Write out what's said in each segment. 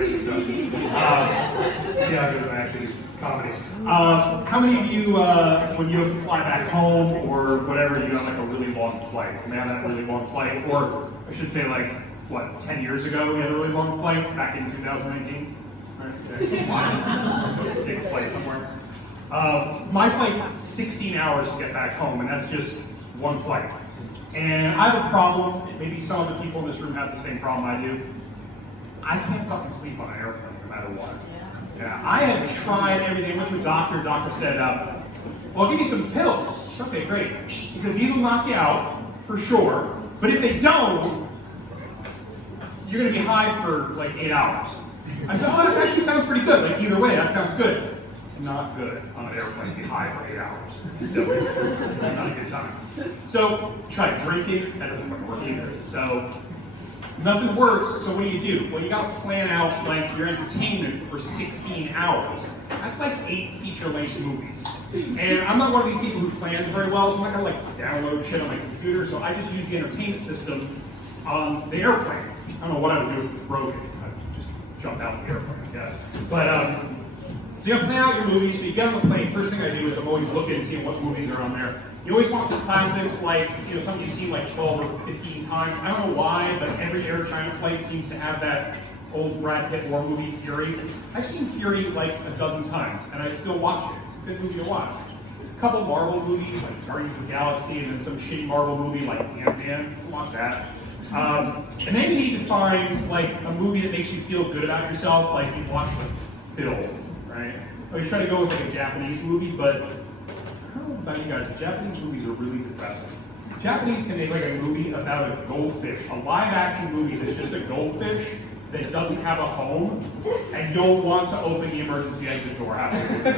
right? So, see how good I actually comedy. How many of you, when you have to fly back home or whatever, you have like a really long flight? When they have that really long flight, or I should say like, what, 10 years ago we had a really long flight, back in 2019? Right? Take a flight somewhere. My flight's 16 hours to get back home, and that's just one flight. And I have a problem, maybe some of the people in this room have the same problem I do. I can't fucking sleep on an airplane no matter what. Yeah, I have tried everything. I went to a doctor. The doctor said, well, I'll give you some pills. Okay, great. He said, these will knock you out, for sure. But if they don't, you're going to be high for like 8 hours. I said, oh, that actually sounds pretty good. Like, either way, that sounds good. It's not good on an airplane to be high for 8 hours. It's definitely not a good time. So, try drinking. That doesn't work either. So, nothing works, so what do? Well, you gotta plan out like your entertainment for 16 hours. That's like 8 feature-length movies. And I'm not one of these people who plans very well, so I'm not gonna like download shit on my computer, so I just use the entertainment system on the airplane. I don't know what I would do if it was broken. I'd just jump out the airplane, I guess. But, so you gotta plan out your movies, so you get on the plane, first thing I do is I'm always looking and seeing what movies are on there. You always want some classics, like, something you've seen like 12 or 15 times. I don't know why, but every Air China flight seems to have that old Brad Pitt war movie, Fury. I've seen Fury like a dozen times, and I still watch it. It's a good movie to watch. A couple Marvel movies, like Guardians of the Galaxy, and then some shitty Marvel movie like Ant-Man. Watch that. And then you need to find like a movie that makes you feel good about yourself, like you watch like film, right? I always try to go with like a Japanese movie, but I don't know about you guys, but Japanese movies are really depressing. Japanese can make like a movie about a goldfish, a live action movie that's just a goldfish that doesn't have a home, and you'll want to open the emergency exit door after.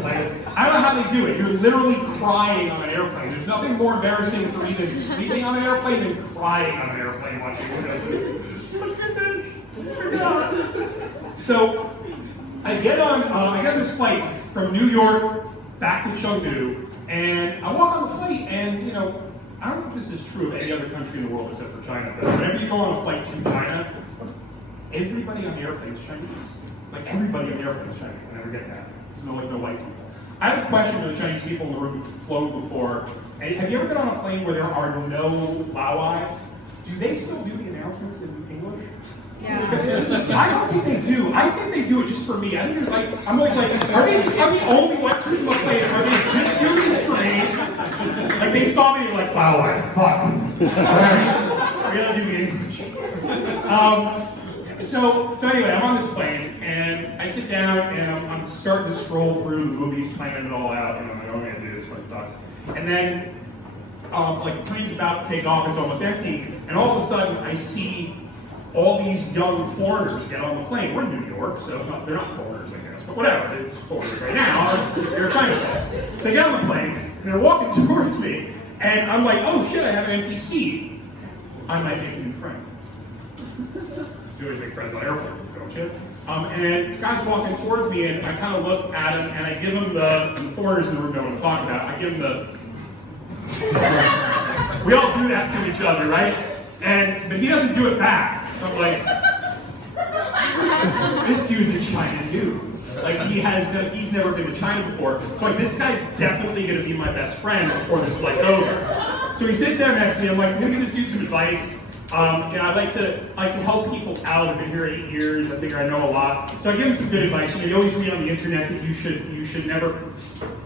Like, I don't know how they do it. You're literally crying on an airplane. There's nothing more embarrassing for me than sleeping on an airplane than crying on an airplane watching it. So, I get this flight from New York back to Chengdu, and I walk on the flight, and I don't know if this is true of any other country in the world except for China, but whenever you go on a flight to China, everybody on the airplane is Chinese. It's like everybody on the airplane is Chinese. I never get that. There's no white people. I have a question for the Chinese people in the room who've flown before. Have you ever been on a plane where there are no Laowai? Do they still do the announcements in English? Yeah. I don't think they do. I think they do it just for me. I think there's like, I'm always like, are the only white person on the plane? Are they just doing this for me? Like they saw me like, wow, fuck. We're gonna do the English. So anyway, I'm on this plane and I sit down and I'm starting to scroll through the movies, planning it all out, and I'm like, oh, I'm gonna do this, what sucks. And then, like the plane's about to take off, it's almost empty, and all of a sudden I see all these young foreigners get on the plane. We're in New York, so they're not foreigners, I guess, but whatever, they're foreigners right now, they're China. So they get on the plane, and they're walking towards me, and I'm like, oh shit, I have an empty seat. I might make a new friend. You always make friends on airplanes, don't you? And this guy's walking towards me, and I kind of look at him, and I give him the foreigners in the room know what I'm talking about. I give him the, we all do that to each other, right? But he doesn't do it back. So I'm like, this dude's a China dude. Like he's never been to China before. So like this guy's definitely gonna be my best friend before this flight's over. So he sits there next to me. I'm like, I'm gonna give this dude some advice. I like to help people out. I've been here 8 years. I figure I know a lot. So I give him some good advice. You always read on the internet that you should never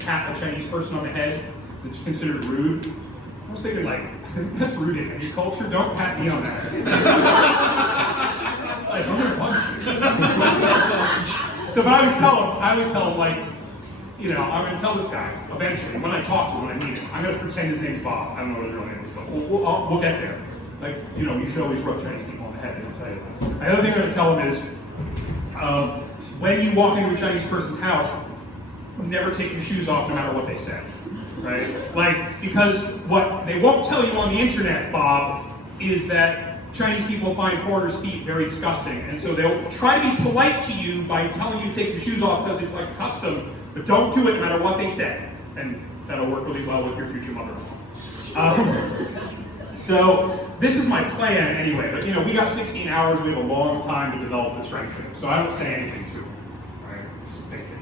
pat a Chinese person on the head. It's considered rude. I was thinking like, that's rude in any culture. Don't pat me on the head. Like, I'm gonna punch you. So, but I always tell him like, I'm gonna tell this guy eventually when I talk to him, when I meet him. I'm gonna pretend his name's Bob. I don't know what his real name is, but we'll get there. Like, you should always rub Chinese people on the head. They'll tell you that. The other thing I'm gonna tell him is, when you walk into a Chinese person's house, never take your shoes off no matter what they say. Right? Like, because what they won't tell you on the internet, Bob, is that Chinese people find foreigners' feet very disgusting. And so they'll try to be polite to you by telling you to take your shoes off because it's like custom, but don't do it no matter what they say. And that'll work really well with your future mother-in-law. So this is my plan anyway, but we got 16 hours, we have a long time to develop this friendship. So I don't say anything to him, right? Just thinking.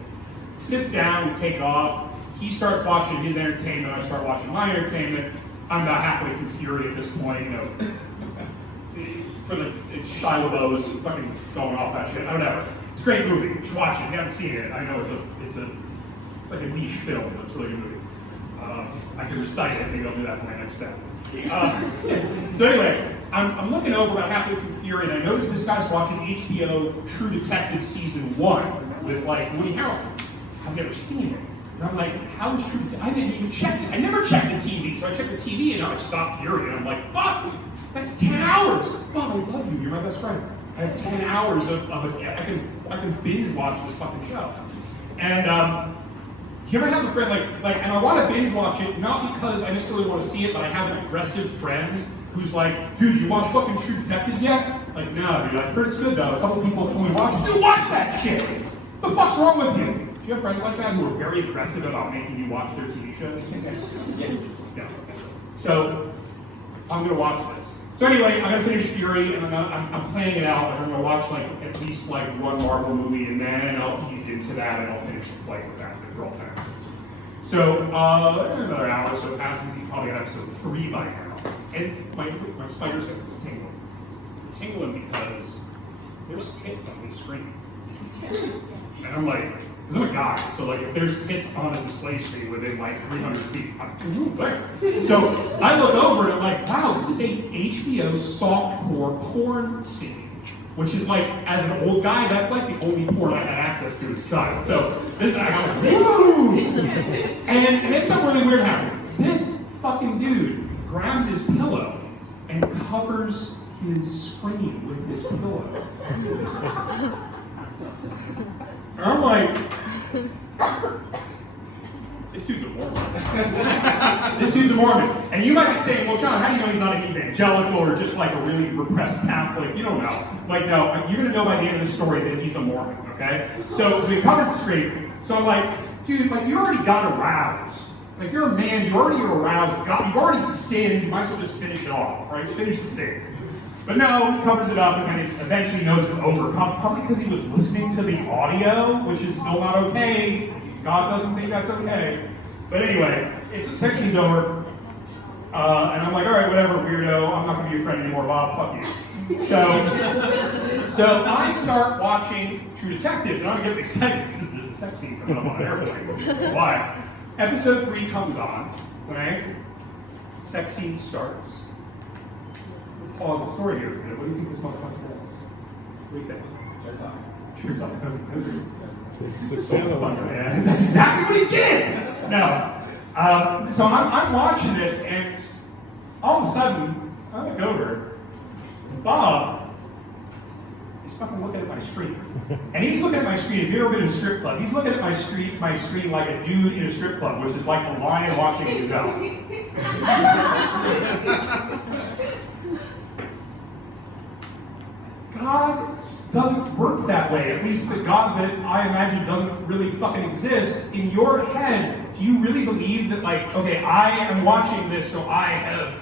He sits down, we take off, he starts watching his entertainment, I start watching my entertainment. I'm about halfway through Fury at this point, for the Shia LaBeouf's fucking going off that shit. Whatever. It's a great movie. You should watch it. If you haven't seen it, I know it's like a niche film, but it's a really good movie. I can recite it. Maybe I'll do that for my next set. So anyway, I'm looking over about halfway through Fury, and I notice this guy's watching HBO True Detective season 1 with like Woody Harrelson. I've never seen it. And I'm like, how is True Detective? I didn't even check it. I never checked the TV, so I checked the TV and I stopped Fury, and I'm like, fuck, that's 10 hours. Bob, I love you. You're my best friend. I have 10 hours of it. I can binge watch this fucking show. And do you ever have a friend like, and I want to binge watch it not because I necessarily want to see it, but I have an aggressive friend who's like, dude, you watch fucking True Detectives yet? Like, no, dude, I've heard it's good though. A couple people have told me to watch it. Dude, watch that shit. What the fuck's wrong with you? Do you have friends like that who are very aggressive about making you watch their TV shows? Yeah. So I'm gonna watch this. So anyway, I'm gonna finish Fury, and I'm planning it out. I'm gonna watch like at least like one Marvel movie, and then I'll ease into that, and I'll finish the flight with that. The girl tax. So another hour or so passes. You probably got episode 3 by now, and my spider sense is tingling. It's tingling because there's tits on the screen, and I'm like. Because I'm a guy, so like if there's tits on a display screen within like 300 feet, I'm like, so I look over and I'm like, wow, this is a HBO softcore porn scene, which is like, as an old guy, that's like the only porn I had access to as a child. So this, I go, woo! And then something really weird happens. This fucking dude grabs his pillow and covers his screen with his pillow. And I'm like, this dude's a Mormon. This dude's a Mormon. And you might be saying, well, John, how do you know he's not an evangelical or just like a really repressed Catholic? You don't know. Like, no, you're going to know by the end of the story that he's a Mormon, okay? So he covers the screen. So I'm like, dude, like, you already got aroused. Like, you're a man, you already aroused. You've already sinned. You might as well just finish it off, right? Just finish the sin. But no, he covers it up and then eventually knows it's over. Probably because he was listening to the audio, which is still not okay. God doesn't think that's okay. But anyway, section's over. And I'm like, all right, whatever, weirdo. I'm not going to be your friend anymore, Bob. Fuck you. So I start watching True Detectives, and I'm getting excited because there's a sex scene coming up on an airplane. Why? Episode 3 comes on, right? Sex scene starts. Pause the story here a minute. What do you think this motherfucker does? What do you think? Cheers up. Cheers up. That's exactly what he did! No. So I'm watching this, and all of a sudden, I look over, Bob is fucking looking at my screen. And he's looking at my screen. If you've ever been in a strip club, he's looking at my screen like a dude in a strip club, which is like a lion watching a gazelle. God doesn't work that way, at least the God that I imagine doesn't really fucking exist. In your head, do you really believe that, like, okay, I am watching this, so I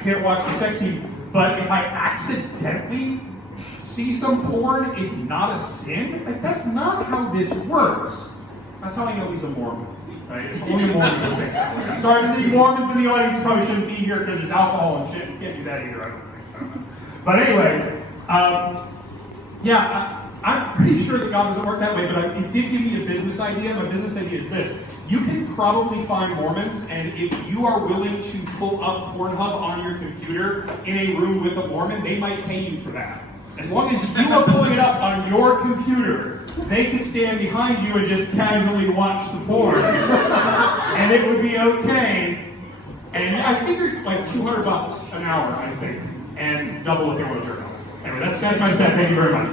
can't watch the sex scene, but if I accidentally see some porn, it's not a sin? Like, that's not how this works. That's how I know he's a Mormon, right? It's only a Mormon who think that way. I'm sorry, if there's any Mormons in the audience, you probably shouldn't be here because there's alcohol and shit. You can't do that either, I don't think. But anyway, I'm pretty sure that God doesn't work that way, but it did give me a business idea. My business idea is this. You can probably find Mormons, and if you are willing to pull up Pornhub on your computer in a room with a Mormon, they might pay you for that. As long as you are pulling it up on your computer, they can stand behind you and just casually watch the porn. And it would be okay. And I figured like $200 an hour, I think, and double if you want to jerk off. Anyway, that's my set. Thank you very much.